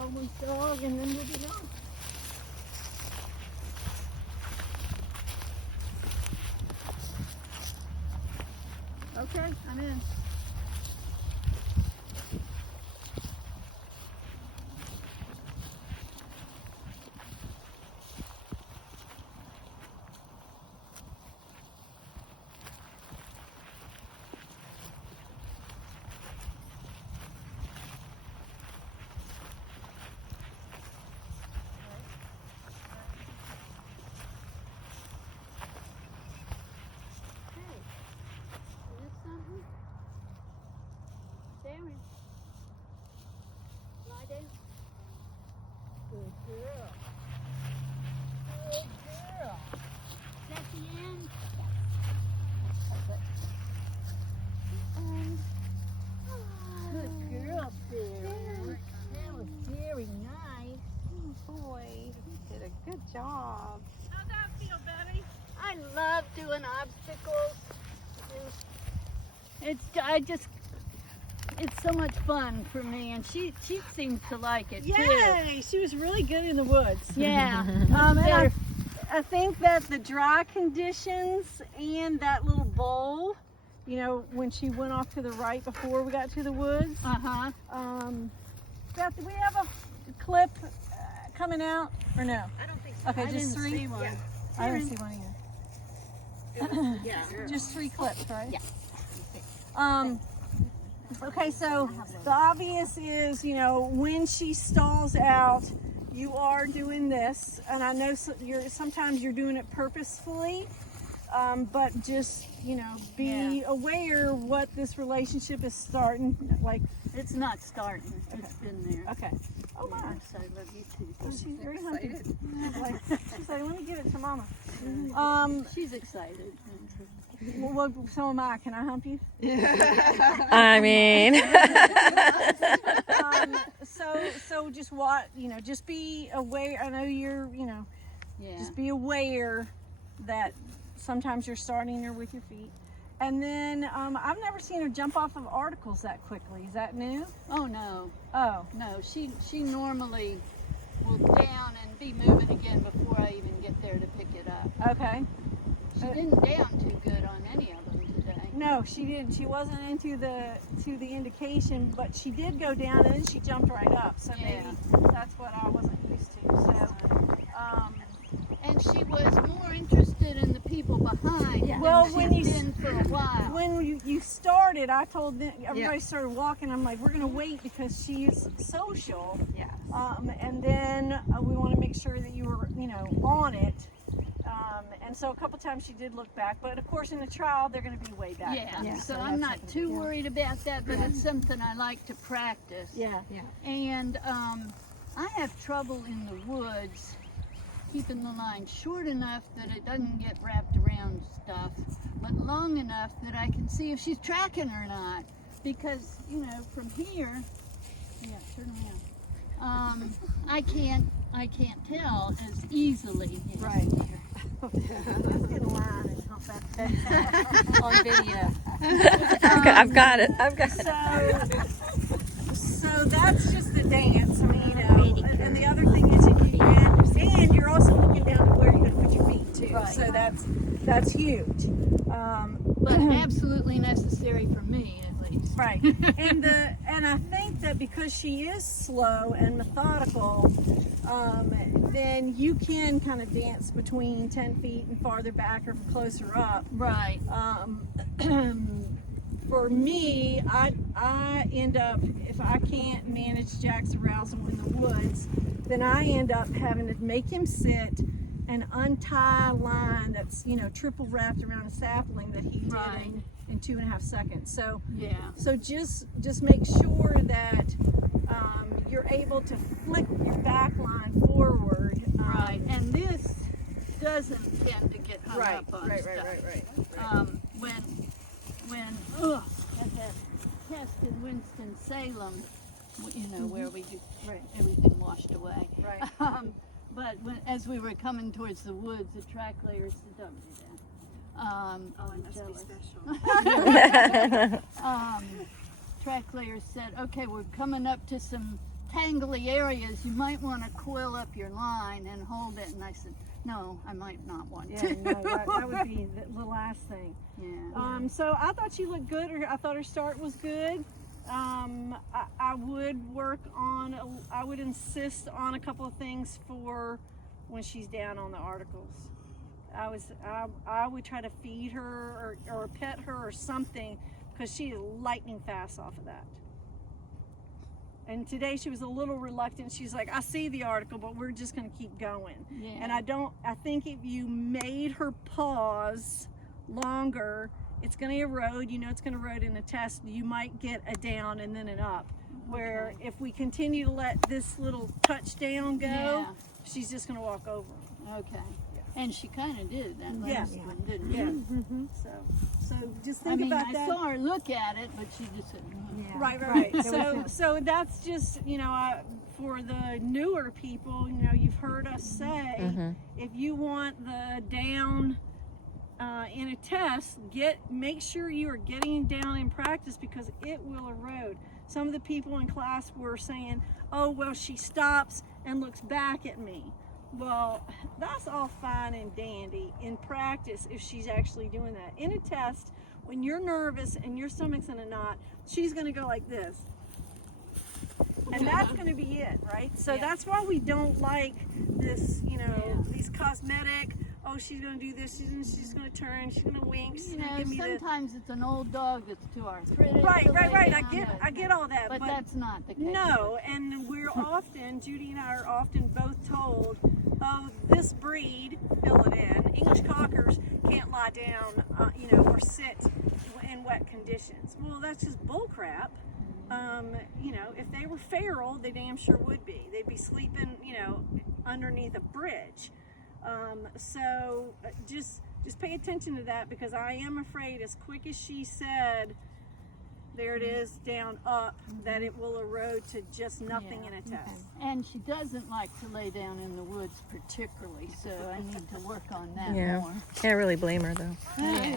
dog, and then we'll be done. Okay, I'm in. Darren, lie down. Good girl. Good girl. Is that the end? Good girl, Darren. That was very nice. Oh boy, you did a good job. How's that feel, Betty? I love doing obstacles. It's so much fun for me, and she seems to like it too. Yay! She was really good in the woods. Yeah. And I think that the dry conditions and that little bowl, you know, when she went off to the right before we got to the woods. Uh-huh. Beth, do we have a clip coming out or no? I don't think so. Okay, I just didn't three. see one. Yeah. I didn't see one either. Yeah. Just 3 clips, right? Yeah. Okay, so the obvious is, you know, when she stalls out, you are doing this, and I know sometimes you're doing it purposefully, but just, you know, be aware what this relationship is starting, like. It's not starting. It's been there. Okay. Oh my. Yes, I love you too. Oh, she's very hungry. She's like, let me give it to Mama. She's excited. Well, so am I. Can I hump you? I mean, so just what, you know, just be aware. I know you're, you know, just be aware that sometimes you're starting her with your feet. And then I've never seen her jump off of articles that quickly. Is that new? Oh no. Oh. No, she normally will down and be moving again before I even get there to pick it up. Okay. She didn't down too good on any of them today. No, she didn't. She wasn't into the indication, but she did go down and then she jumped right up. So maybe that's what I wasn't used to. So, and she was more interested in the people behind. Yeah. Well, than when she's you been for a while. when you started, I told them, everybody started walking. I'm like, we're gonna wait because she's social. Yeah. And then we want to make sure that you were, you know, on it. And so a couple times she did look back, but of course in the trial they're going to be way back. Yeah. So I'm not too worried about that, but it's something I like to practice. Yeah. And I have trouble in the woods keeping the line short enough that it doesn't get wrapped around stuff, but long enough that I can see if she's tracking or not. Because, you know, from here, turn around. I can't tell as easily. Right. Let's get a line and hump back on video. I've got it. So that's just the dance. I mean, you know, and the other thing is that and you're also looking down to where you're going to put your feet too. Right. So that's huge. But absolutely necessary for me, at least. Right. And I think that because she is slow and methodical, then you can kind of dance between 10 feet and farther back or closer up. Right. For me, I end up, if I can't manage Jack's arousal in the woods, then I end up having to make him sit and untie a line that's, you know, triple wrapped around a sapling that he did in 2.5 seconds. So so just make sure that you're able to flick your back line forward. Right. And this doesn't tend to get hung up on stuff. Right. When at that test in Winston-Salem, you know, where we do everything washed away. Right. But as we were coming towards the woods, the track layers don't do that. It must be special. Track layers said, okay, we're coming up to some tangly areas, you might want to coil up your line and hold it. And I said, no, I might not want Yeah, to. no, that would be the last thing. Yeah. So I thought she looked good. I thought her start was good. I would work on, I would insist on a couple of things for when she's down on the articles. I would try to feed her or pet her or something, because she is lightning fast off of that. And today she was a little reluctant. She's like, I see the article, but we're just going to keep going. Yeah. And I think if you made her pause longer, it's going to erode. You know, it's going to erode in the test. You might get a down and then an up. Where if we continue to let this little touchdown go, Yeah. she's just going to walk over. Okay. And she kind of did that Yeah. last one, didn't she? Yeah. So just I think mean, about I that. saw her look at it, but she just said, no. Right. So that's just, you know, for the newer people, you know, you've heard us say, if you want the down in a test, make sure you are getting down in practice, because it will erode. Some of the people in class were saying, oh, well, she stops and looks back at me. Well, that's all fine and dandy in practice if she's actually doing that. In a test, when you're nervous and your stomach's in a knot, she's going to go like this. And that's going to be it, right? So that's why we don't like this, you know, these cosmetic, oh, she's going to do this, she's going to turn, she's going to wink, she's You going to know, give me this. sometimes it's an old dog that's too arthritic. Right. to lay I down, get all that. But that's not the case. No, and we're often, Judy and I are often both told, oh, this breed, fill it in, English Cockers can't lie down, you know, or sit in wet conditions. Well, that's just bull crap. You know, if they were feral, they damn sure would be. They'd be sleeping, you know, underneath a bridge. So just pay attention to that, because I am afraid, as quick as she said, there it is, down, up, that it will erode to just nothing in a test. And she doesn't like to lay down in the woods particularly, so I need to work on that Yeah. more. Can't really blame her though. Yeah.